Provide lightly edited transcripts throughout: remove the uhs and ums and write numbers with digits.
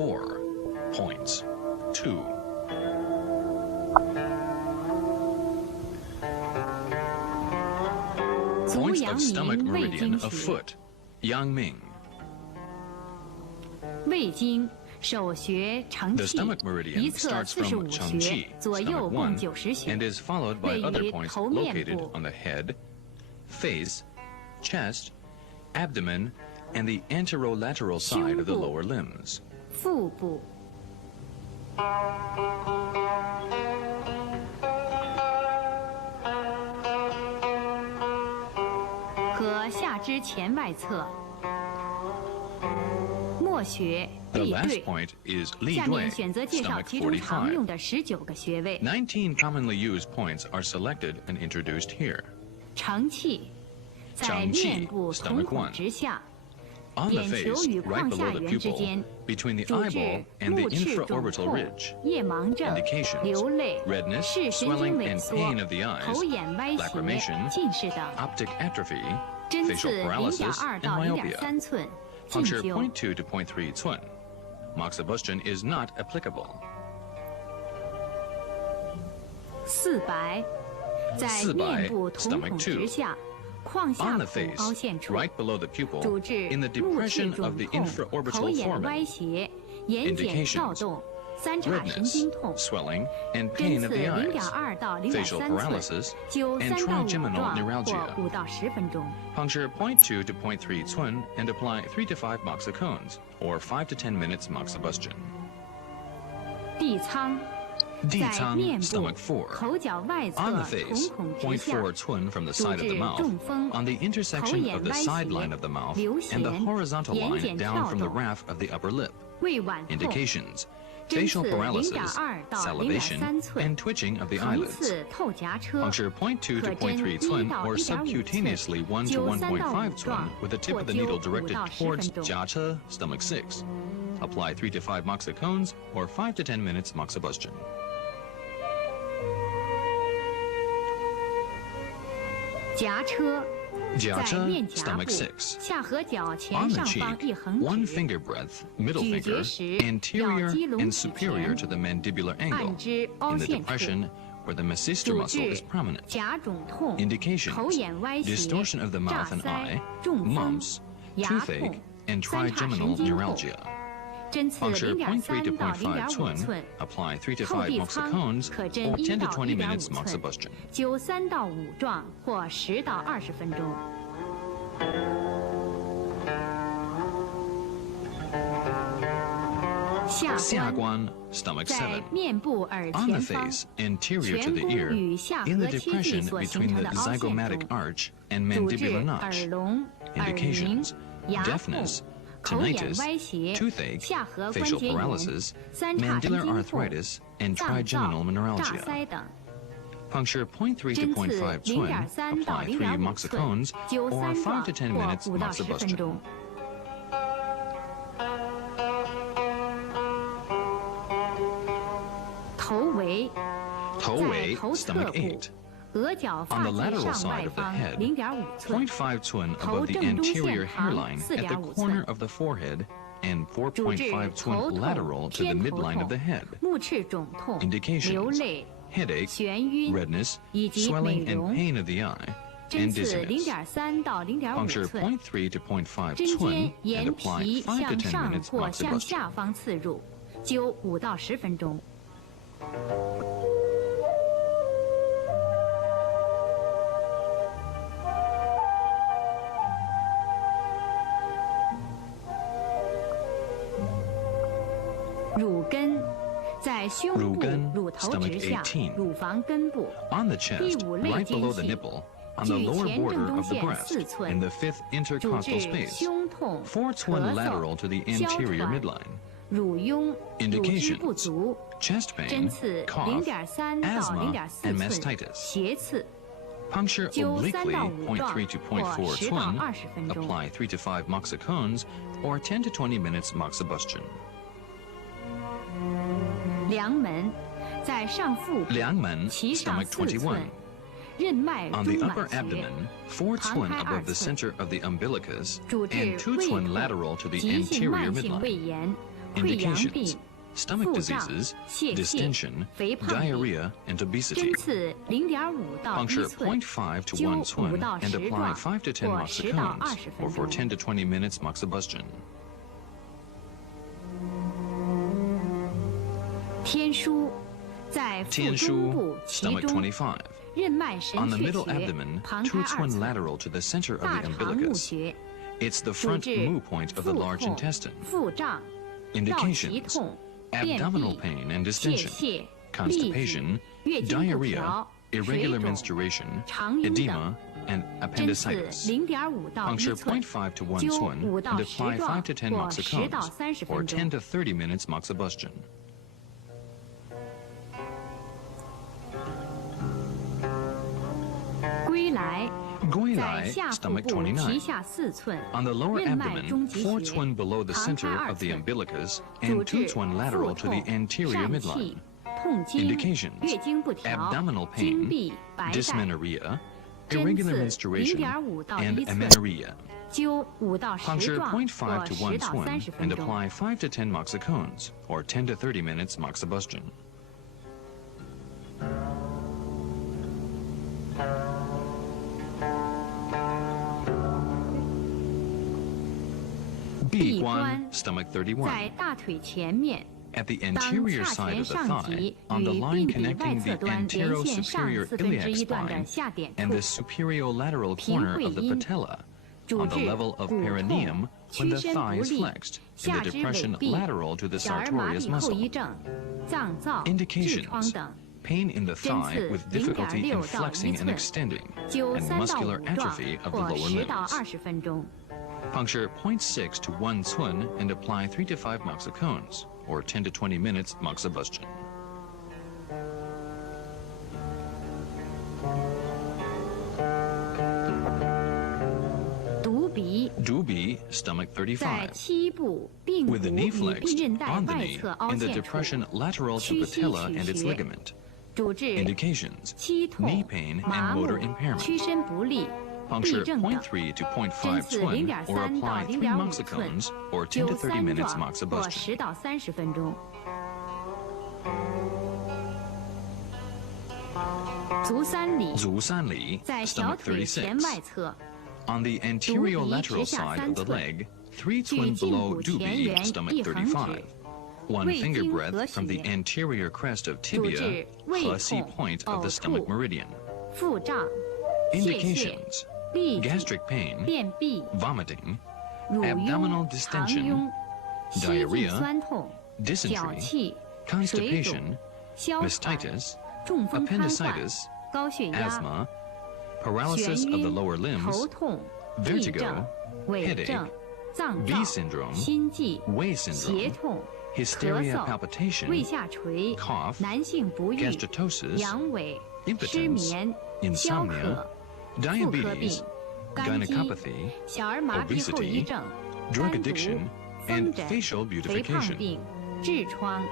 4 points 2. Points of stomach meridian of foot, Yangming. 胃经首穴承 The 气， stomach 一 meridian 侧 starts 45 from 穴， Changqi, 左右 stomach 共 1, 90穴 and is followed by 位 other 于 points 头面 located 部 on the head, face, chest, abdomen, and the anterolateral side of the 胸部 lower limbs. 腹部。和下肢前外侧。末穴 The 立 last 对。 point is 下 Li 面 Dui, 选择介绍 stomach 其中常用 45. 的19个穴位。 19 commonly used points are selected and introduced here. 承气，在承气面部 stomach 瞳孔 one 直下， On the 眼球 face, 与 right 眶下 below the 缘之 pupil, 间， between the 主治 eyeball and the 目赤肿 infraorbital 痛 ridge. 夜盲症、 Indications: 流泪、 redness, 视神经 swelling 萎 and 缩 pain of the eyes, 口眼歪斜、 lacrimation, 近视等， optic atrophy, 针 facial 刺paralysis, 0.2 and 到 myopia. 0.3寸，禁 Puncture 灸。 0.2 to 0.3 cun. Moxibustion is not applicable. 四白，在四白面部瞳 stomach 孔 two 直下，眶下 On the 孔 face, 凹陷处， right below the pupil, 主治 in the 目赤 depression 肿 of the 痛、口 infraorbital 眼歪 foramen, 斜、眼睑跳动、三叉神 redness, 经痛。 swelling, and 针 pain 刺 of the eyes, 0.2到 facial 0.3寸， paralysis, 灸 and 3到5 trigeminal 壮 neuralgia. 或5到10分钟。 Puncture 0.2 to 0.3 cun and apply 3 to 5 moxicones, or 5 to 10 minutes moxibustion. 地仓， Di 在 Cang, 面部 stomach 4. 口角外侧 On the 瞳 face, 孔直下， 0.4 cun from the 主 side of the 治 mouth, 中风、 on the 口 intersection 眼 of the 歪 sideline 斜 of the、mouth 流 and the 涎、 horizontal 眼 line 睑 down 跳 from the 动、 raft of the upper lip. 胃脘痛。 Indications: 针 facial 刺 paralysis, 0.2到 salivation, 0.3寸， and twitching of the 横 eyelids. 刺透颊车， Puncture 0.2 to 可针 0.3 1 cun 到 or 1.5寸， subcutaneously 1 to 灸3到 1.5 5 cun 壮， with the tip 或 of the 灸 needle 5 directed 到10 towards 分钟。 jiache, stomach 6. Apply 3 to 5 moxicones or 5 to 10 minutes moxibustion. 颊车，在 Jiache, 面颊 stomach 部 6. 下颌角前 On the 上方 cheek, 一横 1 指， finger breadth, middle 咀嚼 finger, 时 anterior 咬肌隆 and 起 superior 前 to the mandibular 按 angle, 之凹 in the 陷处， depression where the masseter 主 muscle is 治 prominent. 颊肿痛、 Indications: 口眼歪斜、 distortion of the 炸 mouth and 腮 eye,、中风、 mumps, 牙 toothache, 痛、 and 三叉神 trigeminal 经痛。 neuralgia. 针刺 Puncture 0.3 to 0.3到 0.5 0.5寸， apply 3 to 后 5 地仓 moxicones 可针 or 1 10 to 到 20 1.5 minutes 寸， moxibustion. 灸3到5壮或10到20分钟。下下关， guan, stomach 在 7. 面部耳 On the 前方， face, anterior to 颧 the 骨 ear, 与下 in 颌 the 七迹 depression 所形 between 成 the 的凹陷 zygomatic 中， arch and 主治 mandibular 耳 notch. 聋、耳鸣 Indications: 牙痛、 deafness, 口眼 tinnitus, 歪斜、 toothache, 下颌关 facial 节炎、 paralysis, 三叉神 mandibular 经痛、 arthritis, and 脏 trigeminal 燥、炸 neuralgia. 腮等。 Puncture 0.3 to 针刺 0.5 cun, 0.3到 apply 3 0.5寸， moxicones 灸 or 3 5 壮 to 10或 minutes 5到10分 moxibustion. 钟。头围，头在围头侧 stomach 部 8. 额角 On 发 the 际 lateral 上 side 外 of the 方 head, 0.5寸， 0.5 cun 头 above the 正中 anterior 线旁 hairline at the 4.5 寸， corner of the forehead, and 主治 4.5 头 cun 痛、 lateral to the 偏头 midline of 痛 the head. 目赤肿痛、 Indications: 流泪、 headache, 眩晕 redness, 以及 swelling 美 and 容。 pain of the eye, 针 and 刺 dizziness. 0.3到0.5 Puncture 寸， 0.3 to 0.5 针尖 cun and 沿 apply 皮 5 to 向 10上 minutes 或向 moxibustion. 下方刺入，灸5到10分钟。乳根，在胸部乳根乳头 stomach 直下18，乳房根部。 On the chest, 第五肋 right 间 below the 隙， nipple, on the 距 lower 前正 border 中 of the 线 breast, 4寸 in the fifth 主 intercostal 治 space, 胸痛、 4 cun 咳 lateral 嗽、 to the 哮 anterior 喘、 midline, 乳痈、乳汁 Indications: 不足。 chest 针 pain, 刺 cough, 0.3到 asthma, 0.4 and 寸， mastitis. 斜刺， Puncture 灸3 obliquely 到5壮 0.3 to 或 0.4 10到 cun, 20分钟。 apply 3 to 5 moxicones, or 10 to 20 minutes moxibustion. 梁门，在上腹部梁门脐上 stomach 4寸 21. 任脉 On 中 the 脘 upper 穴， abdomen, 4 cun Pankai above the 2 寸 center of the umbilicus, 主治 and 2 胃 cun 痛、 lateral to the 急性 anterior 慢性胃 midline. 炎、Indications: stomach diseases, 泄泻 distension, 肥胖病 diarrhea, and 针 obesity. 刺0.5到1 Puncture 寸， 0.5 to 灸 1 5 cun 到 and 10 apply 壮 5 to 10或10到 moxicons, 20 or 分 for 钟。 10 to 20 minutes moxibustion. 天枢在腹天中 枢, 部其 stomach 中， 25. 任脉神 On the 阙 middle 穴 abdomen, 旁 two 开2 twin 寸， lateral to the center of 大 the 肠目 umbilicus. 穴， It's the 主 front 治 moo point of the 腹 large 痛 intestine. 腹胀、绕脐 Indications: 痛、便 abdominal 秘、 pain and 泄 distension, 泻、痢疾、 constipation, 月经不 diarrhea, 调、水 irregular 肿、 menstruation, 肠晕 edema, 等。 and 针刺 appendicitis. 0.5到 Puncture 1寸， 0.5 to 1灸 cun 5到 and 10 apply 5壮 to 10或10到 moxicons, 30 or 分 10 钟。 to 30 minutes moxibustion. 归来 归 在 来, 下腹 stomach 部脐 29. 下4寸， On the lower 任脉 abdomen, 中极 4 穴 twin below the 旁开 center 2 of the 寸， umbilicus, 主 and 2治 twin 腹 lateral to 痛、 the anterior 疝 midline. 气、痛经、 Indications: 月经不调、 abdominal 经 pain, 闭、白带， dysmenorrhea, 针 irregular 刺 menstruation, 0.5到 and 1寸， amenorrhea. 灸5到10 Puncture 壮或 0.5 to 10 1到 cun 30 分 and 钟。 apply 5 to 10 moxicons, or 10 to 30 minutes moxibustion. 闭关 stomach 在 31. 大腿前面， At the 当 anterior 髂 side 前 of the 上 thigh, 棘 on the 与 line 髌底外 connecting 侧 the 端连线上 anterosuperior 4分之 iliac 1段的 spine 下点 and 处 the，superiolateral 平 corner 会 of the 阴， patella, 主 on the 治 level of 骨 perineum 痛、 when 屈 the 伸 thigh 不 is 利、 flexed, 下 and the 肢 depression 痿痹、 lateral to the 小儿麻 sartorius 痹后遗 muscle. 症、脏燥、痔 Indications: 疮等。 pain in the 针 thigh 刺 with difficulty in 0.6到 flexing 1 and 寸， extending, 灸 and 3到 muscular 5壮 atrophy of the 或 lower 10到 limbs. 20分钟。 Puncture 0.6 to 1 cun and apply 3 to 5 moxicons, or 10 to 20 minutes moxibustion. 犊鼻 Dubi, stomach 在 35. 膝部髌骨 With the 与 knee 髌 flexed, 韧带 on the 外 knee, 侧凹 in the 陷处， depression lateral to 屈膝 patella 取 and its 穴， ligament. 主治 Indications: 膝 knee 痛 pain、and 麻木 motor impairment、屈伸不利、 Puncture 痹症等。 0.3 to 0.5针刺 twin, 0.3 or 到 apply 3 0.5寸， moxicons, or 10 to 灸 30 3 minutes 壮或 moxibustion. 10到30分钟。足三里足三里在小 stomach 腿前 36. 外侧， On the anterior-lateral 直下 side of the 3寸， leg, 3 距 twin 胫 below 骨前 dubi, 缘 stomach 一横指， 35. 1 胃 finger 经 breadth 和 from the 血， anterior crest of 主 tibia, 治胃 Hesi 痛、 point of the 呕 stomach 吐、 meridian. 腹胀、泄泻、 Indications: 痢疾、 gastric pain, 便秘、 vomiting, 乳 abdominal 痈、肠 distension, 痈、膝颈 diarrhea, 酸痛、脚 dysentery, 气、水 constipation, 肿、哮喘、 mastitis, 中风瘫痪、 appendicitis, 高血压、 asthma, 眩 paralysis of the 晕、 lower 头 limbs, 痛、 vertigo, 癔症、痿 headache, 症、脏 B 燥、 syndrome, 心悸、 Wei 胁 syndrome, 痛、咳 hysteria 嗽、 palpitation, 胃下垂、 cough, 男性不育、 gastritosis, 阳痿、失 impotence, 眠、消 insomnia, 渴、妇科 diabetes, 病、肝肌、 gynecopathy, 小儿麻痹后遗 obesity, 症、 drug 丹毒、 addiction, 风 and 疹、 facial 肥胖 beautification. 病、痔疮、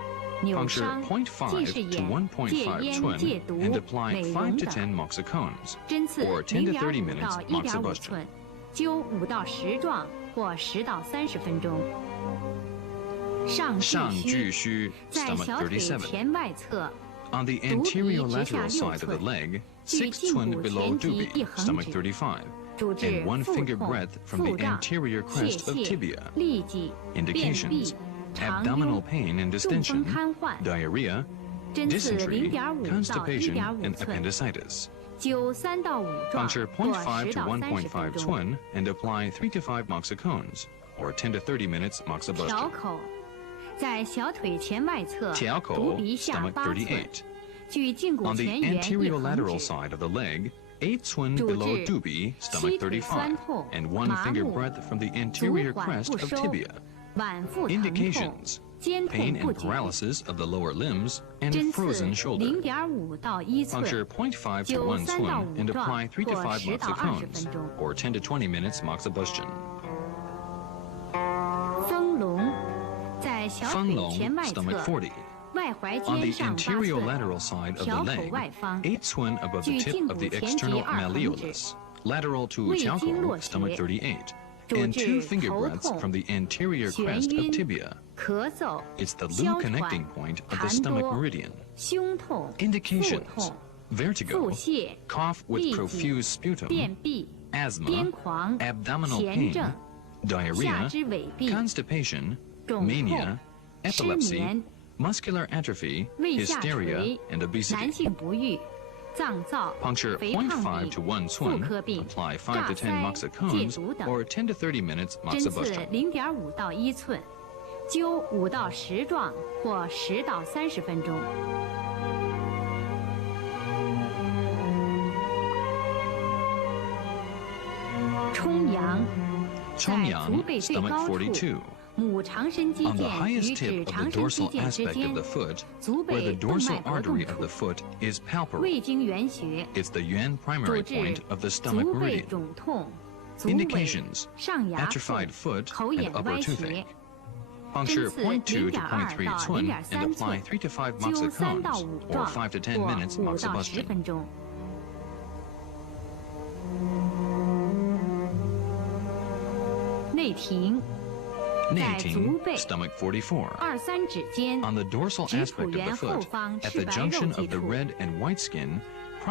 扭 Puncture 伤、近 0.5 视 to 眼、戒 1.5 烟、戒 twin 毒、 and apply 美 5 容 to 等。 10 moxicons, 针刺 or 10 to 30 0.5 minutes 到1.5 moxibustion. 寸，灸5到10壮或10到30分钟。上上巨虚巨虚在 stomach 小腿 37. 前外侧， On the 犊鼻 anterior 直下 lateral 6 side of the 寸， leg, 距 6 胫 twin 骨 below 前棘 dubi, 一横 stomach 指， 35, 主治 and 1腹 finger 痛、 breadth from 腹 the 胀、 anterior 泄 crest of 泻、 tibia. 痢疾、便 Indications: 秘、肠 abdominal 痈、 pain and 中风 distension, 瘫痪。 diarrhea, 针刺 dysentery, 0.5到 constipation, 1.5 and 寸， appendicitis. 灸3到5壮 Puncture 或 0.5 10 to 到30 1.5分钟。 twin and apply 3 to 5 moxicons, or 10 to 30 minutes 挑 moxibustion. 口在小腿前外侧，挑口犊鼻下 stomach 8寸， 38. 距胫骨 On the 前缘一 anterior 横 lateral 指， side of the leg, 8 twin 主 below 治 dubi, 膝 stomach 腿酸 35, 痛、 and 1麻 finger 木、 breadth from the 足 anterior 缓 crest 不 of 收、 tibia. 脘腹疼痛、 Indications: 肩 pain 痛不 and 解。 paralysis of the lower limbs, and 针刺 frozen shoulder. 0.5到1 Puncture 寸， 0.5 to 灸 1 3到 twin 5 and 壮 apply 3 to 或 5 10到20 分 moxicons, 钟。 or 10 to 20 minutes moxibustion. 丰隆在小腿 Fenlong, 前外 stomach 侧， 40. 外踝 On 尖 the 上8 anterior 寸， lateral side of the 挑口 leg, 外方， 8 twin above the 距 tip 胫 of 骨 the 前棘 external 2横指， malleolus, lateral to 胃经络 Chiaoko, stomach 穴， 38, 主 and 2治 finger 头 breadths 痛、 from the anterior 眩 crest of 晕、 tibia, 咳嗽、 It's the 哮 loo 喘 connecting point of the 痰 stomach 多 meridian. 胸痛、腹 Indications: 痛、 vertigo, 腹泻、 cough with 痢疾、 profuse sputum, 便秘、 asthma, 癫狂、 abdominal 痫 pain, 症、下 diarrhea, 肢痿痹、 constipation, 肿痛、 mania, 失 epilepsy, 眠、 muscular atrophy, 胃下 hysteria, 垂、 and 男 obesity. 性不育、脏燥、 Puncture 肥胖 0.5 比、 to 1妇 cun, 科病、 apply 5 炸 to 10腮、戒 moxicons, 毒等。 or 10 to 30 minutes 针刺 moxibustion. 0.5到1寸，灸5到10壮或10到30分钟。冲阳，在足背最 Stomach 高处， 42. 母长伸肌 On the 腱与 highest 指 tip of the 长伸肌 dorsal 腱之 aspect 间 of the，foot, 足 where the 背动 dorsal 脉搏 artery 动 of the 处， foot is palpable. 胃经原穴， It's the yuan 主 primary 治 point of the stomach 足背 meridian. 肿痛、足尾、 Indications: 上牙痛 atrophied、foot 口 and 眼 upper 歪斜 toothache.。Puncture 0.2 to 0.3 cun and apply 3 to 5灸3到 moxicons 5 or 壮 5 to 10或 minutes 5到10 moxibustion. 分钟。内庭，在足 Nating, 背 stomach 44. 2、3指间， On the dorsal 指 aspect 谱 of the 缘后 foot, 方 at 赤 the 白肉 junction 际 of the 处， red and white skin,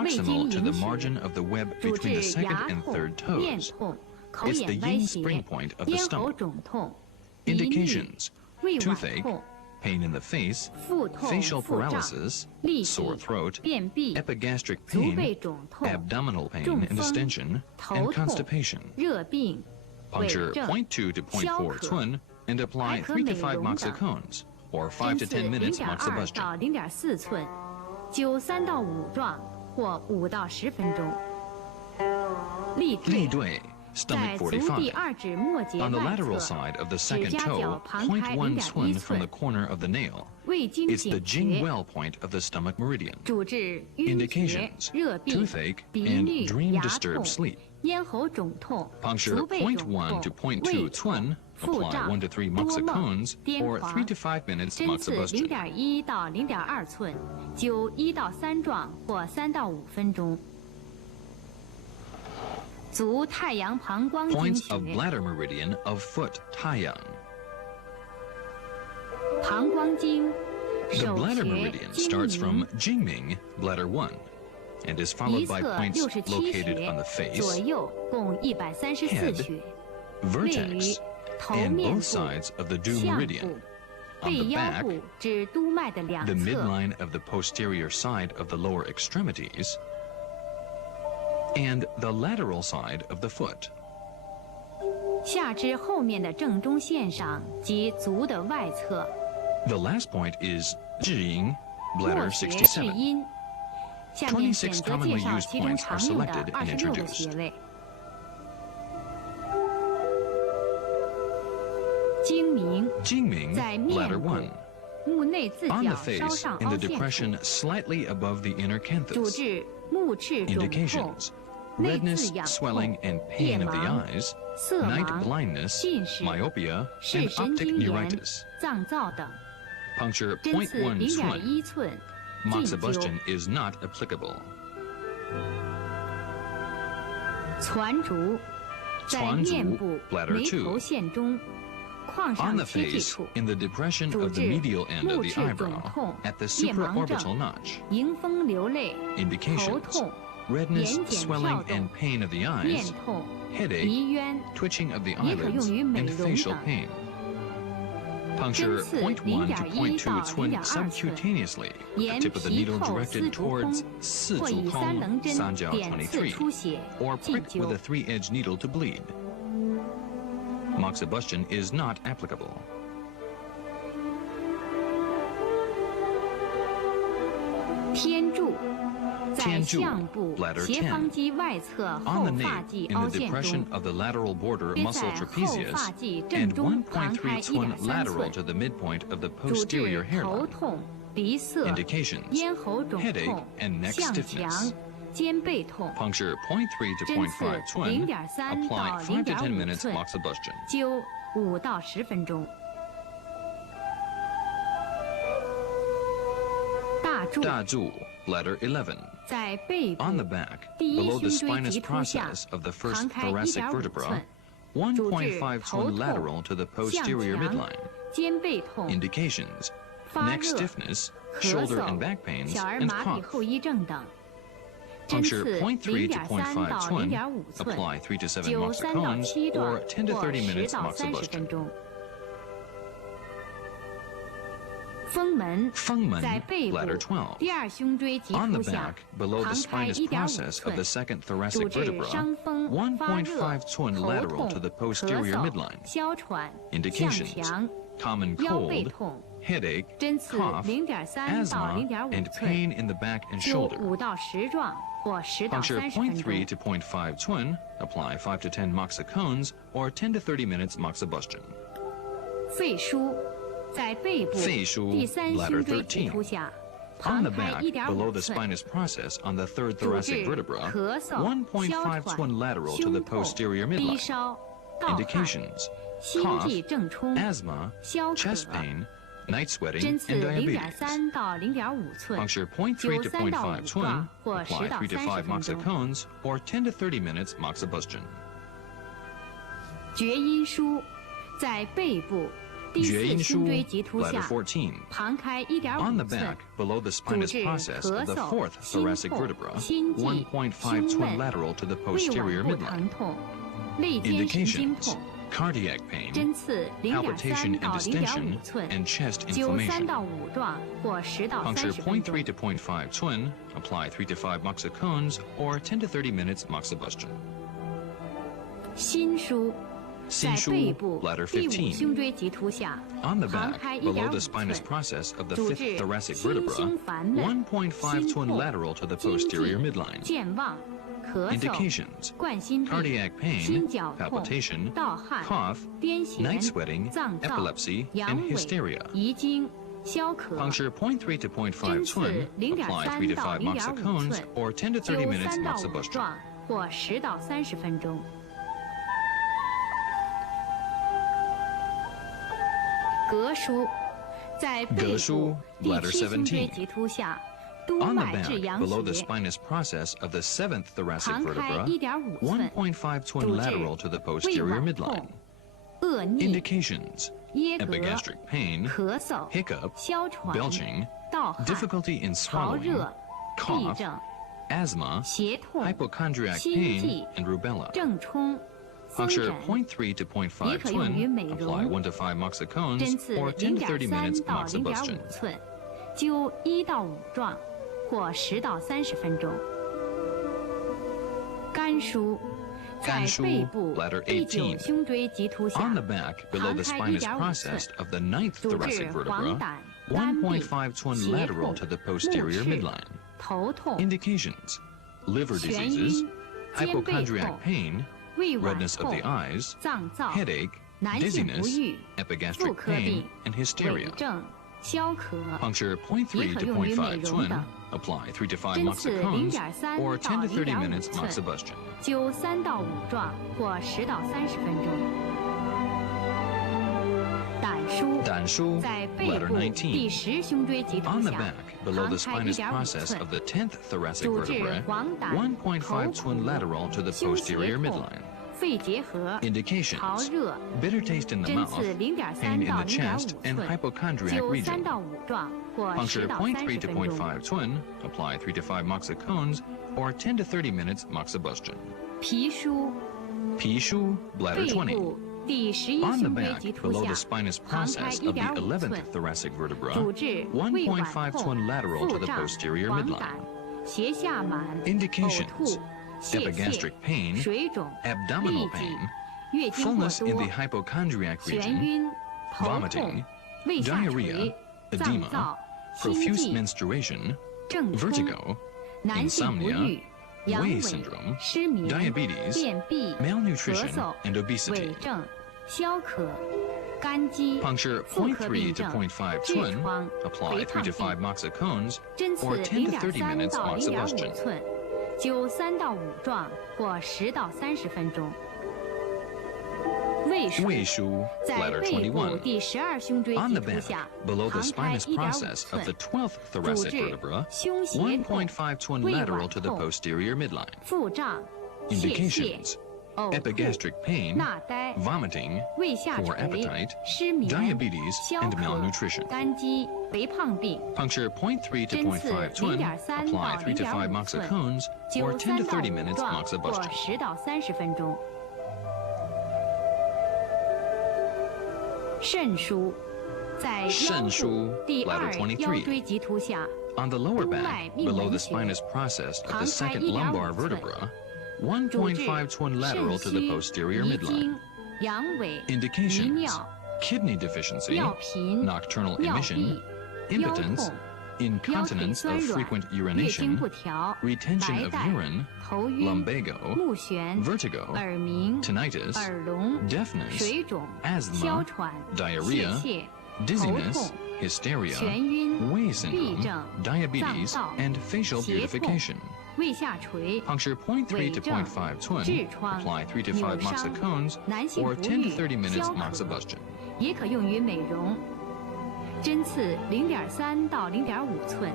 胃经 proximal to the 营血， margin of the web 主 between the 治 second 牙 and 痛 third、面 toes. 痛、口 It's the 眼歪 yin 斜、 spring point of the 咽喉 stomach. 肿痛、鼻衄、 Indications: 胃脘 toothache, 痛、 pain in the face, 腹痛、 facial 腹胀、 paralysis, 痢疾 sore、throat, 便秘、 epigastric 足背 pain, 肿痛、 abdominal pain 中 and 风、 distension, 头 and 痛、 constipation. 热病、痿 Puncture 症、 0.2 to 消 0.4 渴。 cun and apply 还可 3 to 美 5容的。 moxicons or 5 针 to 刺 10 minutes 0.2 moxibustion. 到0.4寸，灸3到5壮或5到10分钟。立立坠，对 在 stomach 足第 45. 2指末节 On the 外 lateral 侧， side of the 指 second 夹角 toe, 旁开 0.1 0.1 cun from the 寸， corner of the nail. 胃经 It's the 井 Jing 穴， Well point of the stomach meridian. 主治晕厥 Indications: 热病、 toothache 鼻 and 衄、 dream 牙 disturbed 痛、 sleep. 咽喉肿痛、 Puncture 足背肿 0.1 to 痛、 0.2 胃痛 cun, 腹 apply 胀、 1 to 3多梦、 moxicons 癫 or 3狂。 to 5 minutes 针刺 moxibustion. 0.1到0.2寸，灸1到3壮或3到5分钟。足太阳膀胱经 Points of 穴， bladder meridian of foot taiyang. 膀胱经 The 手 bladder 穴 meridian 睛 starts 明 from Jingming, bladder 1, and is 一 followed by 侧 points 67 located 穴 on the， 左 face, 右共134 head, 穴，位于 vertex, 头 and 面 both 部、 sides of the due 项 meridian. 部、 On 背 the 腰 back, 部至督脉的两 the 侧， midline of the posterior side of the lower extremities, and the lateral side of the foot. 下肢后面的正中线上及足的外侧。 The last point is Zhiying, bladder 末穴至 67. 阴。下面选26择介 commonly 绍 used 其中 points are 常用的 selected and 26个 introduced. 穴位。睛明 Jingming, 在 bladder 面部 1. 目内眦 On 角 the 稍 face, 上 in 凹 the 陷 depression 处， slightly above the inner 主 canthus. 治目赤肿痛、 Indications: 内 redness, 眦痒 swelling, 痛、 and 夜 pain of the 盲、 eyes, 色 night 盲、 blindness, 近视、 myopia, 视 and 神 optic 经炎 neuritis. 脏燥等。 Puncture 针刺 0.1 cun. 0.1寸，禁灸。 Moxibustion is not applicable. 攒竹在攒竹面部 bladder 眉 2. 头线中，眶 On 上 the 切迹 face, 处， in the depression 主 of the 治 medial end of 目 the 赤肿 eyebrow, 痛、 at the 夜盲 supraorbital 症、 notch. 迎风流泪、头 Indications: 痛、 redness, 眼睑 swelling, 跳动 and、pain of the 面 eyes, 痛、 headache, 鼻渊。 twitching of the 也可 eyelids, 用于美 and 容 facial 等。 pain. Puncture 针刺 0.1 to 0.1 0.2 cun 到 0.2 subcutaneously, the 沿 tip of the 皮 needle 透 directed 丝竹 towards 空， Si 或以 Zhu 3棱 Tong 针 Sanjiao 点刺 23, 出血， or 禁 prick with 灸 a 3-edged needle to bleed. Moxibustion is not applicable. 天柱在天柱项部 bladder 斜 10. 方肌外侧 On 后 the 发 nape, 际 in 凹 the 陷 depression 中， of the lateral border 约 muscle 在后 trapezius, 发际正 and 中旁开 1.3 cun 1.3 lateral 寸， to the midpoint of the 主治 posterior 头 hairline. 痛、鼻塞、 Indications: 咽喉肿 headache 痛、 and neck 向 stiffness. 强、肩背痛。 Puncture 0.3 to 针刺 0.5 cun. 0.3 到 Apply 5 to 10 0.5 minutes 寸， moxibustion. 灸5到10分钟。大柱大柱 bladder 11. 在背部 On the back, 第一 below the 胸椎 spinous 棘突下 process of the 旁 first 开 thoracic 1.5 vertebra, 寸，主治 1.5 头 cun 痛、 lateral to the 向 posterior 强、 midline. 肩背痛、 Indications: 发 neck 热、 stiffness, 咳 shoulder 嗽 and back、pains, 小儿 and 麻痹 cough. 后遗症等。针 Puncture 刺 0.3 to 0.3到 0.5 twin. 0.5寸， Apply 3 to 7灸3到 moxicons 7 or 段 10 to 或 30 10 minutes 到30 moxibustion. 分钟。风门风门在背部 bladder 12. 第二胸椎棘 On the 突下 back, below the 旁开 spinous 1.5 process of the 寸， second 主 thoracic 治 vertebra, 伤风、发热、 1.5 twin 头 lateral 痛、 to the 咳 posterior 嗽、 midline. 哮喘、向 Indications: 强、 common 腰背 cold, 痛。 headache, 针刺 cough, 0.3到 asthma, 0.5 and 寸， pain in the back and 灸 shoulder. 5到10壮或10到 Puncture 30分 0.3 钟。 to 0.5 twin. Apply 5 to 10 moxicones or 10 to 30 minutes moxibustion. 肺腧在背部肺腧第三 bladder 胸椎棘13. 突下， On 旁 the 开 back, 1.5 below the 寸， spinous process on the third 主 thoracic 治 vertebra, 咳嗽、哮 1.5 喘、 twin lateral to 胸 the 痛、 posterior 低 midline. 烧、盗汗、 Indications: 心 cough, 悸正冲、 asthma, 消 chest 渴。 pain, night sweating, 针刺 and diabetes. 0.3到0.5寸， Puncture 0.3 灸 to 3到 0.5 5 twin. 壮或 Apply 10到 3 to 30 5分钟。 moxicones or 10 to 30 minutes moxibustion. 厥阴腧在背部第4胸椎棘突 bladder 下， 14. 旁开 On the 1.5寸 back,，below the 主 spinous 治 process 咳 of the 嗽、 fourth 心 thoracic 痛、 vertebra, 心悸、 1.5 胸 twin 闷、 lateral to the 胃 posterior 脘部 midline. 疼痛、肋间神经 Indications: 痛。 cardiac pain, 针刺 palpitation 0.3 and 到 distension, 0.5寸， and chest 灸3 inflammation. 到5壮或10到 Puncture 30分钟 0.3。to 0.5 twin. Apply 3 to 5 moxicones or 10 to 30 minutes moxibustion. 心腧在心背腧部 bladder 第5 15. 胸椎棘突下， On the 旁 back, 开 below 1.5 the spinous 寸， process of the 主 fifth 治 thoracic 心 vertebra, 胸烦闷、 1.5 心 twin 痛、 lateral to the 惊悸 posterior midline. 健忘、咳嗽、 Indications: 冠心病、 cardiac pain, 心绞痛、 palpitation, 盗汗、 cough, 癫痫、 night sweating, 脏躁、 epilepsy, 阳 and 痿、 hysteria. 遗精、消渴。 Puncture 0.3 to 0.5 针刺 twin. Apply 3 to 0.3 到 5 0.5 moxicones 寸， or 10 to 30 灸 minutes 3到5 moxibustion. 壮或10到30分钟。膈腧在背膈腧部第 bladder 7胸椎17. 棘突下，督 On the 脉至 back, 阳 below the 穴， spinous process of the seventh thoracic 旁开 vertebra, 1.5寸， 1.5 twin 主治 lateral to the 胃 posterior 脘 midline. 痛、恶逆、 Indications: 噎膈、 epigastric pain, 咳嗽、 hiccup, 哮喘、 belching, 盗汗、 difficulty in 潮 swallowing, 热、痹 cough, 症、 asthma, 胁痛、 hypochondriac 心 pain, 悸、 and rubella. 正冲、风 Puncture 疹。 0.3 to 0.5也可用于 twin. 美容。 Apply 1 to 5 moxicones 针刺 or 10 to 30 minutes 0.3到 moxibustion. 0.5寸，灸1到5壮或10到30分钟。肝腧在肝腧背部 bladder 第9 18. 胸椎棘突下， On the back, below the 旁开 spinous 1.5 process 寸， of the ninth 主治 thoracic 黄 vertebra, 疸、肝病、 1.5 twin 胁 lateral 痛、 to the 目 posterior 赤、 midline. 头痛、 Indications: liver 眩 diseases, 晕、肩背 hypochondriac 痛、 pain, 胃脘 redness of 痛 the、eyes, 脏躁、 headache, 男性不 dizziness, 育、妇 epigastric 科 pain, 病、 and 痿 hysteria. 症、消渴。 Puncture 0.3 也可 to 用于美 0.5 容 twin. 等。 Apply 3 to 5针刺 moxicones 0.3 or 到 10 to 30 0.5 minutes 寸， moxibustion. 灸3到5壮或10到30分钟。胆腧胆腧在背 bladder 部第19. 10胸椎棘突 On the 下， back, below 旁 the 开 spinous 1.5 process 寸， of the 10th thoracic 主治 vertebra, 黄疸、口 1.5 twin 苦、 lateral to the 胸 posterior 胁痛、 midline. 肺结核、潮 Indications: 热。 bitter taste in the 针 mouth, 刺 pain 0.3 in 到 the chest, 0.5 and 寸， hypochondriac 灸3 region. 到5壮或 Puncture 10到 0.3 30 to 分钟。 0.5 twin. Apply 3 to 5 moxicones or 10 to 30 minutes moxibustion. 脾腧 皮腧 bladder 背 20. 部第11 On the 胸椎 back, 棘突 below 下 the，spinous 旁开 process of the 1.5 11th 寸， thoracic vertebra, 主治胃脘 1.5 痛、 twin lateral to 腹 the 胀、 posterior 黄疸 midline. 胁下螨、呕 Indications: 吐、泄泻 epigastric、pain, 水肿、 abdominal 痢疾 pain, 月经过 fullness in 多 the、hypochondriac 眩 region, 晕、头痛 vomiting,、胃下垂 diarrhea,、脏 edema, 躁、心 profuse 悸、 menstruation, 正冲、 vertigo, 男性不 insomnia, 育、阳 Weill 痿、 syndrome, 失眠、 diabetes, 便秘、 malnutrition, 咳嗽、 and obesity. 痿症、消渴、肝肌、 Puncture 妇科 0.3 病 to 症、 0.5痔 twin. 疮、 Apply 肥 3 to 胖 5病。 moxicones 针刺 or 10 to 30 0.3 minutes 到 moxibustion. 0.5寸，灸3到5壮或10到30分钟。胃腧胃腧在 bladder 背部21. 第12胸椎 On 棘 the 突 back, 下， below the 旁开 spinous 1.5 process of the 寸， 12th 主 thoracic 治 vertebra, 胸胁痛、 1.5 twin 胃 lateral 脘 to the 痛、 posterior midline. 腹胀、泄泻、 Indications: 呕吐、 epigastric pain, 纳呆、 vomiting, 胃下 poor 垂、 appetite, 失眠、 diabetes, 消 and 渴、 malnutrition. 肝肌、肥胖病。 Puncture 0.3 to 针刺 0.5 twin, 0.3 apply 到 3 to 5 0.5 moxa 寸 cones, 灸 or 10 to 3到 30 5 minutes 壮 moxa 或 bustion. 10到30分钟。肾腧，在腰肾腧部第 bladder 2 23腰椎棘突下， On the lower 督脉 back, 命 below 门 the 穴， spinous process of 旁 the 开 second 1.5 lumbar 寸， vertebra, 主治 1.5 twin 肾 lateral to the 虚、 posterior 遗 midline. 精、阳痿、遗 Indications: 尿、 kidney deficiency, 尿频、 nocturnal 尿 emission, 闭、腰 impotence, 痛、腰腿 incontinence 酸 of 软、 frequent 月经 urination, 不调、 retention 白 of 带、 urine, 头晕、 lumbago, 目眩、 vertigo, 耳鸣、 tinnitus, 耳聋、 deafness, 水肿、 asthma, 哮喘、 diarrhea, 泄泻、头 dizziness, 痛、 hysteria, 眩晕、 Wei 痹 syndrome, 症、 diabetes, 脏道、 and facial 胁痛、 beautification. 胃下垂、 Puncture 0.3 to 痿症、 0.5 twin, 痔疮、 apply 3 to 5扭 moxa 伤、 cones, 男性 or 不 10 to 育、 30 minutes 消 moxa 渴， bustion. 也可用于美容。针刺0.3到0.5寸，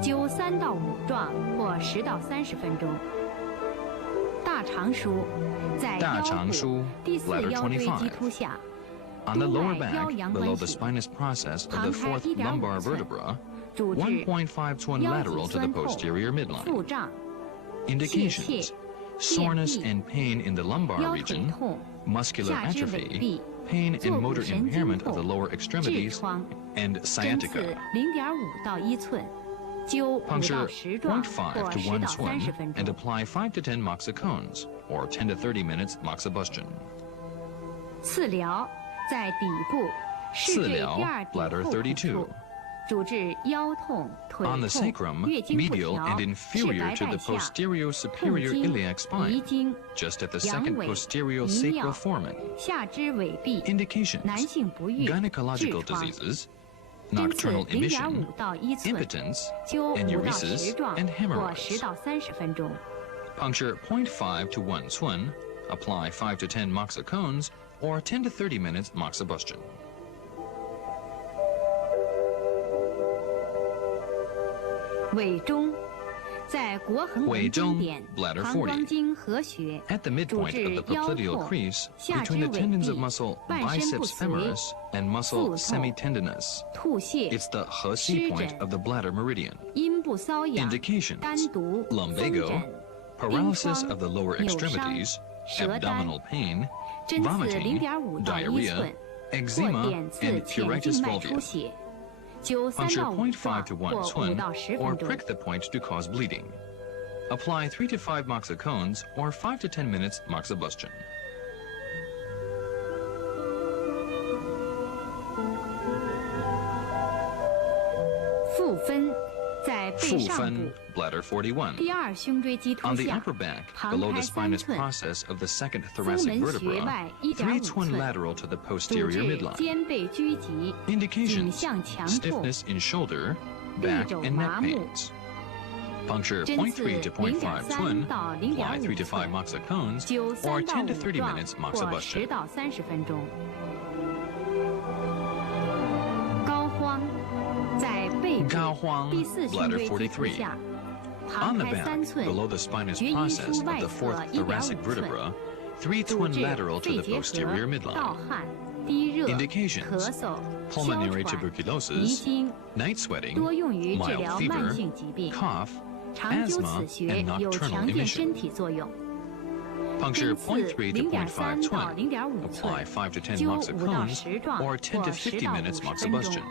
灸3到5壮或10到30分钟。大肠腧，在大腰部肠腧第4 bladder 腰椎 25棘突下， On the 督 lower 脉 back, 腰阳 below 关 the 系， spinous process of 旁 the 开 fourth 1.5 lumbar 寸， vertebra, 主治 1.5 twin 腰 lateral 脊 to the 酸痛、 posterior 腹 midline. 胀、 Indications: soreness 便秘、 and pain in the lumbar 腰腿 region, 痛、 muscular 下肢痿 atrophy, 痹、 pain 坐 and 骨 motor 神经 impairment of 痛、 the lower 痔 extremities, 疮。 and 针刺 sciatica. 0.5到1寸，灸5到 Puncture 10壮 0.5 或 to 10 1到 twin 30分 and 钟。 apply 5 to 10 moxa cones, or 10 to 30 minutes moxa bustion. 刺髎，在底部视刺对髎第2 bladder 底后孔32处，主治腰痛、腿 On the 痛、 sacrum, 月经不 medial 调、 and 是 inferior 白 to 带 the 下、 posterior 痛 superior 经、 iliac 遗 spine, 精、 just at the 阳 second 痿、 posterior 遗尿 sacral foramen. 下肢痿痹、 Indications: 男性不育、 gynecological 痔疮。 diseases, 针刺 nocturnal 0.5 emission, 到1寸， impotence, 灸5到 enuresis, 10壮 and 或 hemorrhoids. 10到30分钟。 Puncture 0.5 to 1 twin, apply 5 to 10 moxa cones, or 10 to 30 minutes moxa bustion. 委中，在国横纹委中经点 bladder 膀胱 40经合穴， At the 主 midpoint 治 of the 腰 popliteal 痛、 crease 下 between 肢 the 痿 tendons of 痹、 muscle 半身不 biceps 遂、 femoris and 腹 muscle 痛、 semitendinous. 吐泻、 It's the Hesi point of the bladder meridian. 阴部瘙痒、 Indications: 干毒、风 lumbago, 疹、 paralysis 阴 of the 疮、 lower 扭伤、 extremities, 舌苔。 abdominal pain, 针刺 vomiting, 0.5到1 diarrhea, 寸，或 eczema, 点刺 and 浅 pruritus 静脉出 vulvae. 血，灸3 Puncture 到5 0.5 壮 to 或 1 5 twin, 到10 or 分钟。 prick the point to cause bleeding. Apply 3 to 5 moxa cones, or 5 to 10 minutes moxa bustion. 腹分，在背腹上部 分 bladder 41. 第2胸椎棘突 On the 下， upper back, 旁 below 开 the 3 spinous 寸， process of the second 苏 thoracic 门穴 vertebra, 外 3 1.5 twin 寸， lateral to the 主 posterior 治 midline. 肩背拘急、颈 Indications: 项强迫、 stiffness in shoulder, 臂 back, 肘 and 麻 neck 木。 pains. Puncture 针刺 0.3 to 0.5 twin, 0.3到 apply 3 0.5 to 5寸， moxa cones, 灸 or 3到 10 to 5 30壮 minutes 或 moxa 10 bustion. 到30分钟。膏肓，在背部膏肓第4胸 bladder 椎棘突43. 下， On 旁 the 开 back, 3寸， below the spinous 厥阴 process 枢 of 外 the 侧 fourth 1.5 thoracic 寸， vertebra, 3 主 twin 治 lateral to 肺 the 结 posterior 核、 midline. 盗汗、低热、 Indications: 咳嗽、 pulmonary 哮喘、遗 tuberculosis, 精， night sweating, 多用于治 mild 疗慢 fever, 性疾病。 cough, 常灸 asthma, 此穴 and 有 nocturnal 强健 emission. 身体作用。 Puncture 针刺 0.3 to 0.5 0.3到 twin, 0.5 寸， apply 5 to 10 灸 moxa 5到 cones, 10壮 or 或 10 to 10 50到 minutes 50 moxa 分钟 bustion.。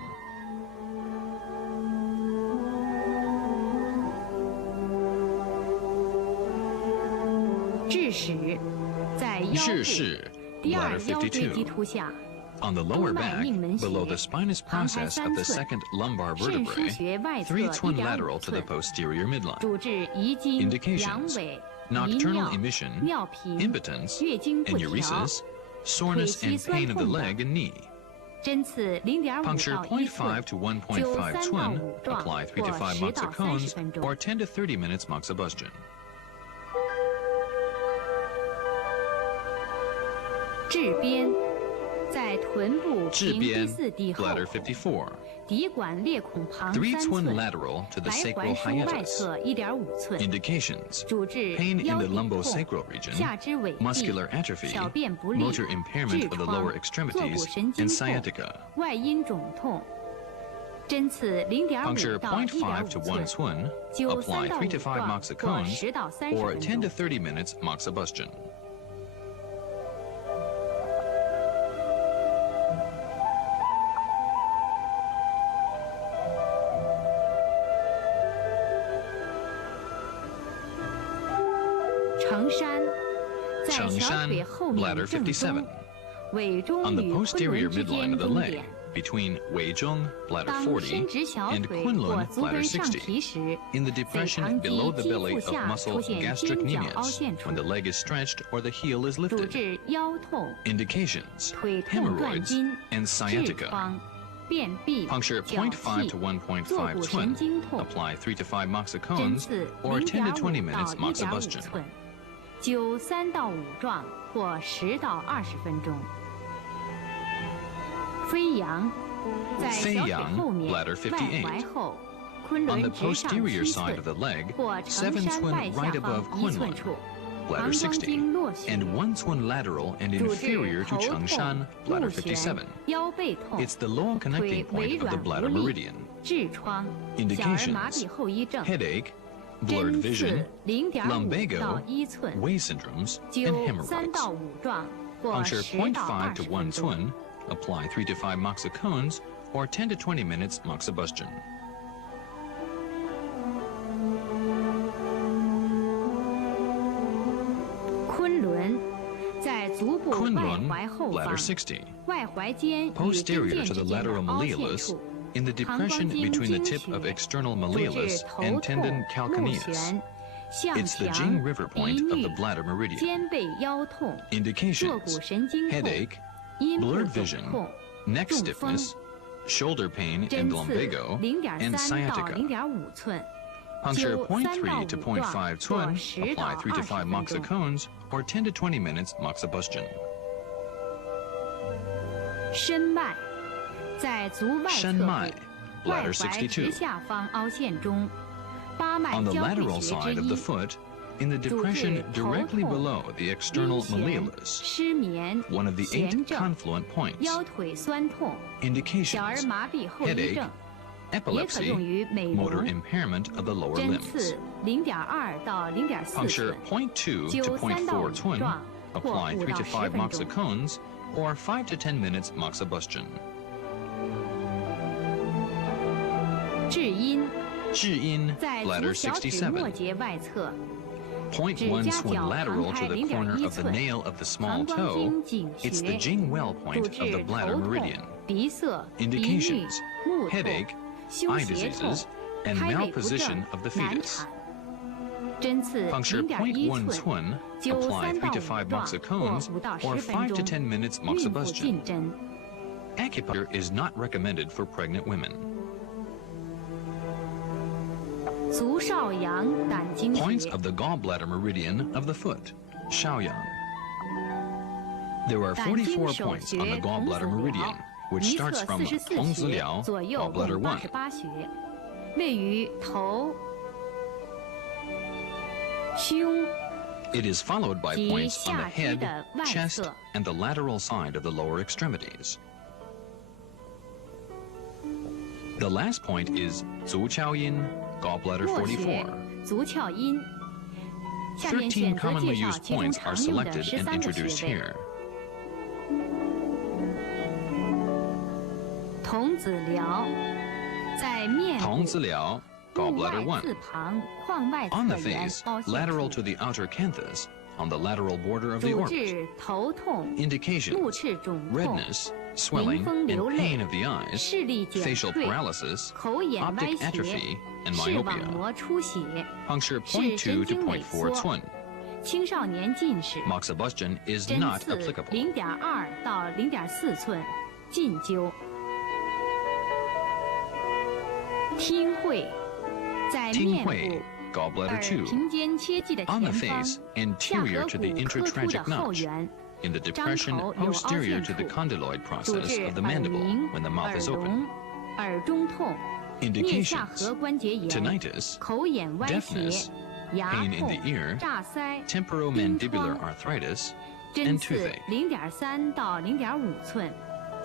治室，在腰治部室第 bladder 2腰椎棘 52. 突下， On the lower 督脉 back, 命门穴， below the spinous 旁开 process 3 of the 寸， second lumbar 肾腧 vertebrae, 穴外侧 3 twin 1.5 lateral to the 寸， posterior midline. 主治遗精、阳 Indications: 痿、遗 nocturnal 尿、 emission, 尿频、 impotence, 月经不调。 enuresis, soreness and pain of the leg and knee. 针刺0.5 Puncture 到1寸， 0.5 to 1.5 灸3到 twin, 5壮 apply 3 to 或 5 10 moxa 到 cones, 30分钟。 or 10 to 30 minutes moxa bustion. 治边，在臀部治平第边4地后 bladder 54. 底管裂孔旁 3 3 twin 寸， lateral to the 来 sacral 环枢外 hiatus. 侧1.5寸， Indications: 主治 pain in 腰 the 底痛、 lumbosacral region, 下肢痿痹、 muscular atrophy, 小便不利、 motor impairment 痔 of the 疮、 lower 坐骨 extremities, 神经 and 痛、 sciatica. 外阴肿痛。针刺 Puncture 0.5到 0.5 to 1.5 1 寸， twin. 灸 Apply 3到 3 to 5 5 壮或 moxicones 10到30 or 分 10 to 钟。 30 minutes moxibustion. 承山，在小 Changshan, 腿后面 bladder 正 57. 中，尾中 On the 与昆 posterior 仑之 midline 间 of the 中 leg, 点。 between Weizhong, bladder 当 40, 伸直小 and 腿或 Kunlun, 足 bladder 跟上 60. 提时， In the 腓 depression 肠肌 below the 肌 belly 腹 of 下 muscle 出现 gastric 尖角凹 nemius, 陷处 when，the leg is stretched or the heel is 主 lifted. 治腰痛、 Indications: 腿痛断 hemorrhoids 筋、 and 痔 sciatica. 疮、便秘、 Puncture 脚 0.5 气 to、坐 1.5 骨 twin. 神经痛。 Apply 3 to 5针 moxicones 刺 or 10 to 20 0.5 到 minutes 1.5 moxibustion. 寸，灸3到5壮或10到20分钟。飞扬，在小腿后面 bladder 58外踝后，昆 On 仑 the 直上 posterior 7 side of 寸 the leg, 或 7 承山带 twin 下 right 方 above 1寸 Kunlun, 处， bladder 膀胱经 60, 络血， and 1 twin lateral and 主治 inferior to 头痛、 Changshan, 目 bladder 眩 57. 腰背痛、 It's the lower 腿 connecting 微 point of the 软 bladder 无力、 meridian. 痔疮、小儿麻 Indications: 痹后遗症。 headache, blurred 针 vision, 刺0.5 到 lumbago, 1寸， Way syndromes, and 灸3到 hemorrhoids. 5壮或 Puncture 10到 0.5 to 20 1分钟。 twin. Apply 3 to 5 moxicones or 10 to 20 minutes moxibustion. 昆仑，在足部外 Kunlun, 踝后 bladder 方， 60. 外踝尖与针 Posterior 腱 to 之 the 间的 lateral 凹陷 malleolus, 处， in the 膀胱 depression 经 between the 经 tip of 血， external 主 malleolus 治头 and 痛、 tendon 目 calcaneus. 眩、向 It's the 强、 Jing river 疑 point of 虑 the、bladder meridian. 肩背腰痛、坐骨 Indications: 神经痛、 headache, 阴部 blurred 肿 vision, 痛。 neck 中风。 stiffness, shoulder pain 针 and 刺 lumbago, and 0.3到 sciatica. 0.5寸， Puncture 灸3 0.3 to 到5壮 0.5 或 twin. 10 Apply 到 3 to 20 5分钟。 moxicones or 10 to 20 minutes moxibustion. 深脉，在足外侧深脉部外 bladder 踝直62. 下方凹陷中，八脉 On the 交汇 lateral 穴 side 之 of the 一， foot, in the 主 depression 治头 directly 痛、 below the 晕 external 眩、 malleolus, 失眠、 one of the 8痫症、 confluent points. 腰腿酸痛、小儿 Indications: 麻痹后遗 headache, 症，也可 epilepsy, 用于美 motor 容。 impairment of the lower 针 limbs. 刺0.2到0.4 Puncture 寸， 0.2 灸to 3到 0.4 5 twin. 壮或 Apply 5 3 to 到10 5分钟。 moxicones or 5 to 10 minutes moxibustion. 至阴，至阴在 bladder 足小指末 67. 节外侧， 0.1 swing lateral to the corner of the nail of the small 膀胱 toe. 经颈 It's the 穴， Jing well 主 point of the 治 bladder 头痛 meridian.、鼻塞、疑虑、 Indications: 目痛、 headache, 胸 eye 胁痛 diseases,、and 胎位不 malposition 正 of the 难 fetus. 产。针刺 Puncture 0.1 0.1 寸， twin. 灸 Apply 3 3到 to 5 5壮或 moxicones 5到 or 10 5 to 分 10 钟。 minutes 孕妇 moxibustion. 进针。 Acupuncture is not recommended for pregnant women. 足少阳胆经 Points 穴 of the gallbladder meridian of the foot, Shaoyang. There are 44 points on the gallbladder meridian, which 一 starts 侧 from 44 Tongzi 穴， Liao, 左右共 gallbladder 1. 88穴，位于头、胸、 It is followed by 及 points on the 下肢 head, 的外 chest, 侧。 and the lateral side of the lower extremities. The last point is Zu Chaoyin, gallbladder 末穴 44. 足窍阴。下面13选择 commonly 介绍 used 其中 points are 常用的 selected and 13个 introduced 穴位。 here. 童子髎，在面部 Tongzi Liao, 目 gallbladder 外 1. 字旁眶外 On the 侧缘 face, 凹陷 lateral 处 to the outer canthus, on the lateral border of the 主 orbit. 治头痛、目 Indications: 赤肿痛、 redness, swelling, 迎风流 and 泪 pain of the eyes, 视力减 facial 退、 paralysis, 口眼歪 optic 斜、 atrophy, and 视网 myopia. 膜出血、 Puncture 是 0.2 神 to 经萎 0.4 缩、 twin. 青少年近视。 Moxibustion is 针 not 刺 applicable. 0.2到0.4寸，禁灸。听会，在面部 Tinghui, gallbladder 耳 2. 平肩切迹的 On the 前方， face, 下 anterior 颌 to the 骨磕出的 intratragic 后 notch. 缘， In the depression 张口有凹 posterior 陷 to the 处， condyloid 主 process 治 of the 耳 mandible 鸣、 when the mouth 耳 is open. 聋、耳中痛、颞下颌关节炎、 tinnitus, 口眼歪斜、 deafness, 牙 pain in 痛 the ear, 炸腮、 temporomandibular 疔疮 arthritis, 针 and 刺 toothache. 0.3到0.5寸，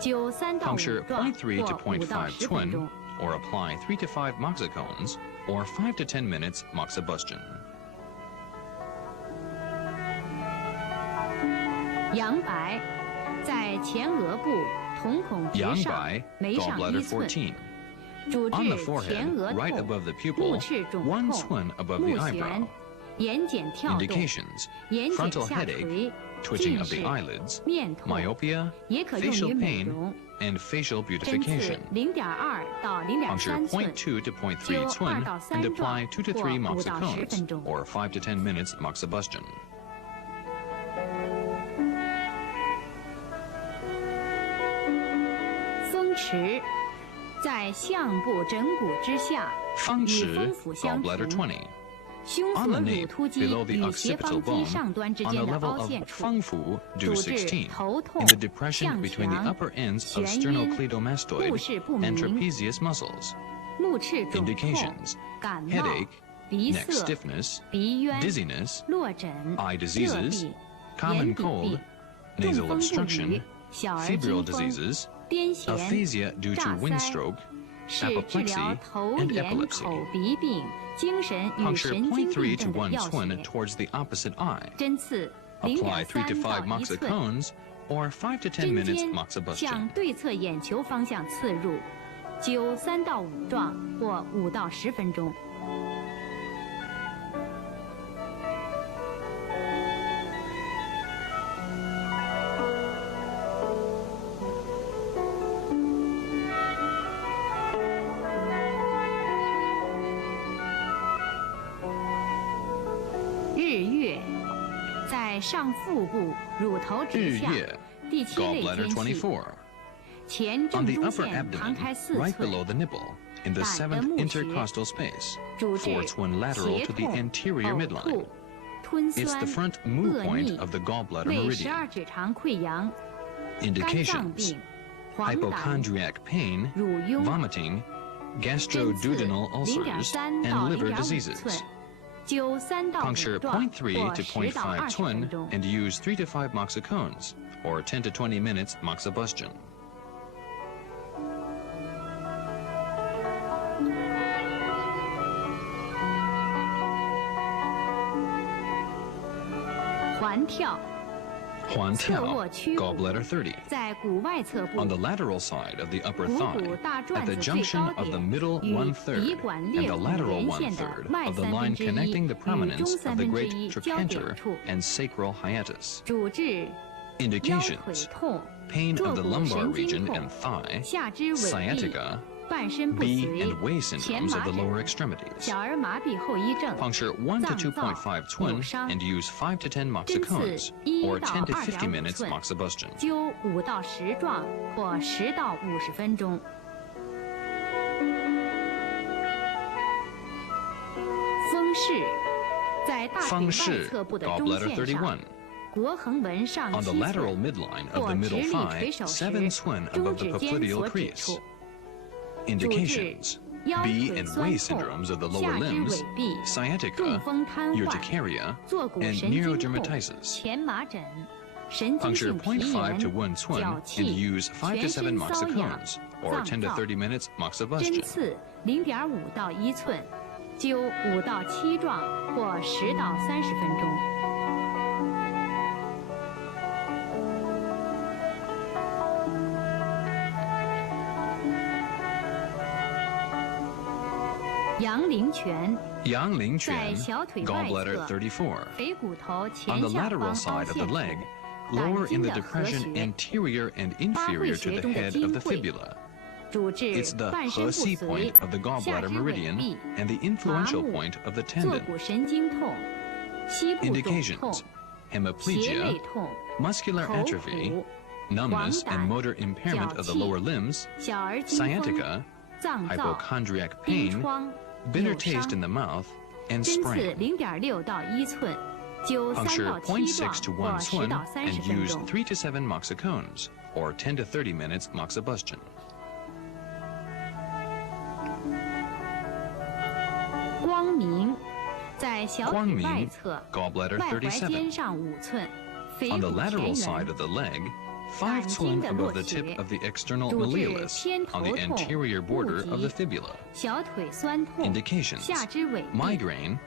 灸3到Puncture 5壮 0.3 to 或5到 0.5 10分 twin, 钟。 or apply 3 to 5 moxicons, or 5 to 10 minutes moxibustion. 阳白，在前额部瞳孔直上 Yang-bai, 眉上 gallbladder 1寸， 14. 主 On the 治 forehead, 前额 right 痛、 above the 目 pupil, 赤肿 1痛、 twin above 目 the 眩 eyebrow. 眼睑跳动、 Indications: 眼睑 frontal 下 headache, 垂、 twitching 近 of 视 the、eyelids, 面痛， myopia, 也可用 facial 于美 pain, 容。 and facial 针刺 beautification. 0.2到 Puncture 0.3寸， 0.2 to 0.3灸 twin 2到 and 3 apply 2 to 3或5到10 moxicons, 分钟。 or 5 to 10 minutes moxibustion. 风池，在项部枕骨之下，与风池风府相 gallbladder 同。 20. 胸 On 锁 the 乳 nape, 突肌 below the 与斜 occipital 方肌 bone, 上端之 on 间 the 的 level 凹 of 陷处， fangfu 主 due 治 16, 头痛 in the depression 向 between the 强 upper ends 眩 of 晕 sternocleidomastoid 目视不 and 明 trapezius muscles. 目赤肿痛、 Indications: 感冒、 headache, 鼻 neck 塞、 stiffness, 鼻渊、 dizziness, 落枕、 eye 热 diseases, 痹、 common 眼底 cold, 痹、中 nasal 风不 obstruction, 语、小儿 febrile 惊风、 diseases, 癫痫、 aphasia due to 炸 wind 腮， stroke, 是治疗 apoplexy, 头 and 眼 epilepsy. 口鼻病、精神与 Puncture 神经病 0.3 to 症的 1药 twin 血。 towards the opposite eye. 针刺 Apply 3 to 0.3 到 5 1寸， moxicons, or 5 to 10针 minutes 尖 moxibustion. 向对侧眼球方向刺入，灸3到5壮或5到10分钟。日月，在上腹部乳头直下日月第七类 gallbladder 间隙， 24. 前 On 正 the 中 upper 线旁 abdomen, 开4 right 寸， below the nipple, in the 胆的 7th 募穴， intercostal space, 主治 4th one lateral 胁 to the 痛、 anterior 呕 midline. 吐、吞 It's 酸、 the front moo 恶 point 逆、 of the gallbladder 胃 meridian. 12指肠溃疡、肝脏 Indications: 病、黄疸、 hypochondriac pain, 乳痈。 vomiting, 针刺 gastroduodenal ulcers, 0.3 到 and liver 0.5 diseases. 寸，灸3到 Puncture 5壮 0.3 或 to 10到 0.5 20 twin 分钟。 and use 3 to 5 moxicons, or 10 to 20 minutes moxibustion. 环跳， Huan 侧 Tiao, 卧曲骨， gallbladder 30. 在骨外侧部 On the lateral side of the upper 股骨 thigh, 大 at 转 the 子最 junction 高 of the 点 middle 与 1/3 鼻管 and 裂 the 孔 lateral 连线的 1/3 外 of the 3 line 分之一 connecting the 与 prominence 中 of 3 the 分之 great 一交点 trochanter 处， and sacral hiatus. 主治腰腿 Indications: 痛、 pain 坐 of the 骨 lumbar 神经 region 痛 and、thigh, 下肢痿痹、 sciatica, 半身不 B 遂 and、Way 前 syndromes of 麻 the 疹、 lower extremities. 小儿麻痹后遗症、 Puncture 1 to 脏燥、 2.5 twin 扭伤。 and use 5 to 10针刺 moxicons, 1 or 到 10 to 50 2.5 minutes 寸， moxibustion. 灸5到10壮或10到50分钟。风势，在大腿外方式侧部的中 gallbladder 线上， 31. 腘横纹上 On the 7 lateral 寸， midline of 或 the 直 middle 立 thigh, 垂手时 7 twin 中 above the 指尖 popliteal 所指 crease. 处，主治 Indications: 腰 B 腿 and 酸 Way 痛、 syndromes of the 下 lower 肢 limbs, 痿痹、中 sciatica, 风瘫痪、 urticaria, 坐骨 and 神经痛、 neurodermatitis. 前麻疹、神经 Puncture 性皮 0.5 to 炎、 1 twin 脚 and 气、 use 5 to 全 7身瘙痒、 moxicons, or 10 to 脏燥。 30 minutes 针 moxibustion. 刺0.5到1寸，灸5到7壮或10到30分钟。阳陵泉， Yang Ling 在 Quan, 小腿外 gallbladder 侧， 34. 腓骨头 On 前 the 下 lateral 方凹 side of 陷 the 处， leg, lower in the 胆经的合 depression 穴， anterior and inferior to the head of the fibula. 主治 It's the 半身不 He 遂 point、of the 下 gallbladder 肢痿 meridian 痹、 and the 麻 influential 木、 point of the 坐 tendon. 骨神经痛、膝部肿痛、 Indications: 胁 hemiplegia, 肋痛、 muscular 口 atrophy, 苦、 numbness 黄疸、 and motor impairment of the 脚气、 lower limbs, 小儿惊风、 sciatica, 脏燥、 hypochondriac 痔 pain, 疮、 bitter 扭 taste 伤 in。the mouth, and 针刺 sprain. 0.6到1寸，灸3 Puncture 到7壮 0.6 to 或 1 10 twin 到30 and 分 use 钟。 3 to 7 moxicons, or 10 to 30 minutes moxibustion. 在小 Guang 腿外 Ming, 侧 gallbladder 外踝 37. 尖上5寸，腓 On the 骨前 lateral side 缘 of the leg, 胆 5 经 cun 的 above 落 the 穴 tip of the external 主治 malleolus 偏 on 头 the 痛、 anterior 痼 border of the 疾、 fibula. 小腿酸痛、 Indications: 下肢痿痹。 migraine,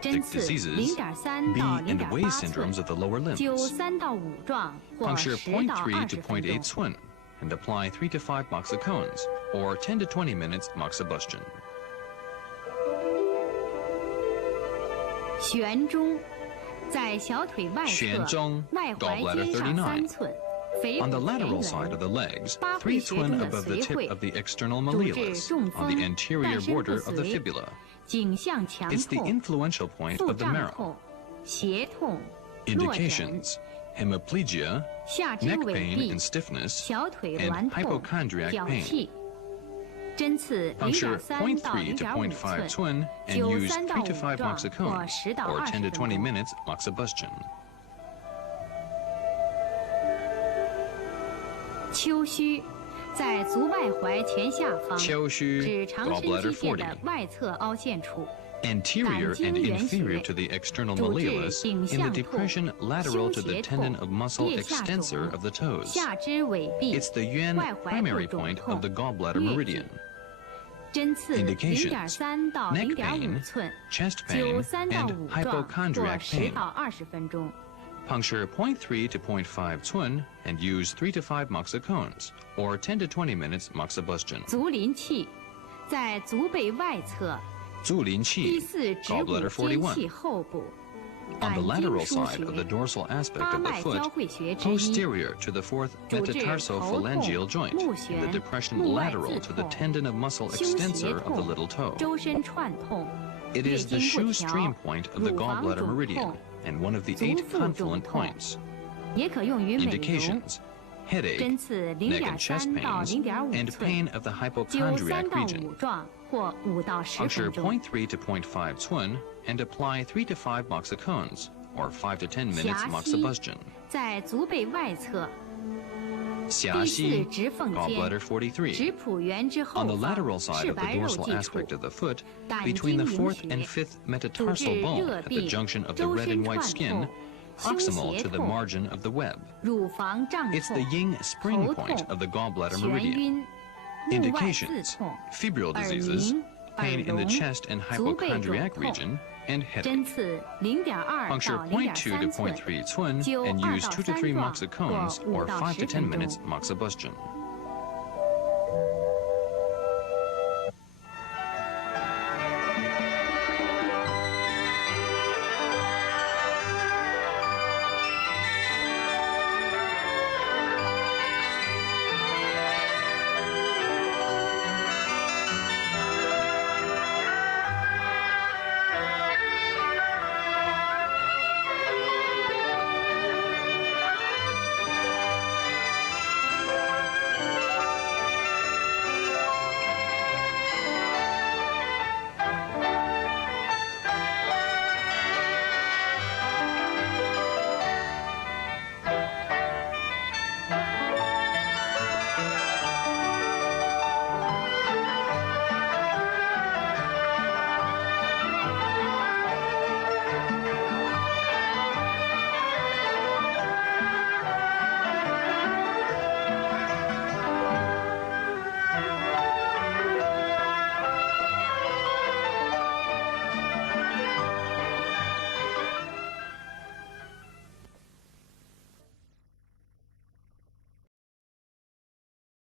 针 optic 刺 diseases, 0.3 B 到 and Wei 0.8 syndromes 寸， of the lower 灸 limbs. 3到5壮或 Puncture 10到 0.3 to 20分 0.8 钟。 cun and apply 3 to 5 moxicons or 10 to 20 minutes moxibustion. 悬中，在小腿外侧悬中外踝 gallbladder 尖上39 3寸，腓 On 骨 the 前 lateral side 缘 of the legs, 八 3会穴 cun 中的 above the 髓会 tip of the external 主治 malleolus 中 on 风 the anterior 半身不 border of the 遂 fibula. 颈项强 It's the 痛、 influential point 腹 of the 胀 marrow. 痛、胁痛、落枕、 Indications: hemiplegia, 下肢 neck 痿 pain 痹 and、stiffness, 小腿 and 挛痛、 hypochondriac 脚 pain. 气。针刺 Puncture 0.3到 0.3 to 0.5 0.5 寸， cun and 灸 use 3到 3 to 5 5壮或 moxicons 10到 or 20 10 to 分 20 钟。 minutes moxibustion. 丘虚，在足外踝前下方，丘虚指长伸 gallbladder 肌腱的40. 外侧凹陷处， Anterior and inferior to the external 主治 malleolus 颈 in 项 the 痛、 depression lateral 休 to the 胁 tendon 痛、 of muscle 腋下 extensor 肿、 of the toes. 下肢痿痹、 It's the yuan 外踝 primary 部肿 point 痛 of the gallbladder 疟疾 meridian. 针刺 Indications: 0.3到 neck 0.5 pain, 寸， chest 灸 pain, 3到 and 5壮或 hypochondriac 10 pain. 到20分钟。 Puncture 0.3 to 0.5 cun and use 3 to 5 moxicons or 10 to 20 minutes moxibustion. 足临气，在足背外侧足临第气4指骨 gallbladder 间 41. 隙后部， On the 胆经 lateral 腧 side of the 穴， dorsal aspect 八 of the 外交 foot, 会穴之一， posterior to the fourth 主治 metatarsophalangeal 头痛、 joint, 目 in 眩、 the depression 目外 lateral 眦 to the 痛、 tendon of muscle 休胁 extensor of the 痛 little toe. 周身串痛、 It 月 is the 经不 shoe 调 stream point of the 乳房 gallbladder 肿 meridian 痛， and one of the 足 8腹肿 confluent 痛， points. 也可用于美容。 Indications: headache, 针刺 neck and chest 0.3到 pains, 0.5 and 寸， pain of the 灸 hypochondriac 3到 region. 5壮或5到10 Puncture 分钟。 0.3 to 0.5 cun and apply 3 to 5 moxicons or 5 to 10 minutes 狭膝， moxibustion. 在足背外侧狭第膝 4指缝间 gallbladder 43. 指蹼缘之 On 后 the 方 lateral side 赤 of the 白肉 dorsal 际处 aspect of the foot, 胆 between 经 the 营 fourth 穴 and fifth 主治 metatarsal bone 热 at the 病 junction of the 周 red 身 and white 串 skin, 痛、休 proximal 胁 to the 痛、 margin of the web. 乳房胀 It's the 痛、 yin spring 头 point 痛、 of the gallbladder 眩 meridian. 晕、目外眦 Indications: 痛、 febrile 耳 diseases, 鸣、 pain in the 耳聋、 chest and 足背肿 hypochondriac 痛。 region, and 针 headache. 刺0.2 Puncture 到 0.2 to 0.3 寸， 0.3 cun 灸 and 2 use 到 2 to 3 3壮 moxicons 或 or 5到 5 to 10 10 分 minutes 钟。 moxibustion.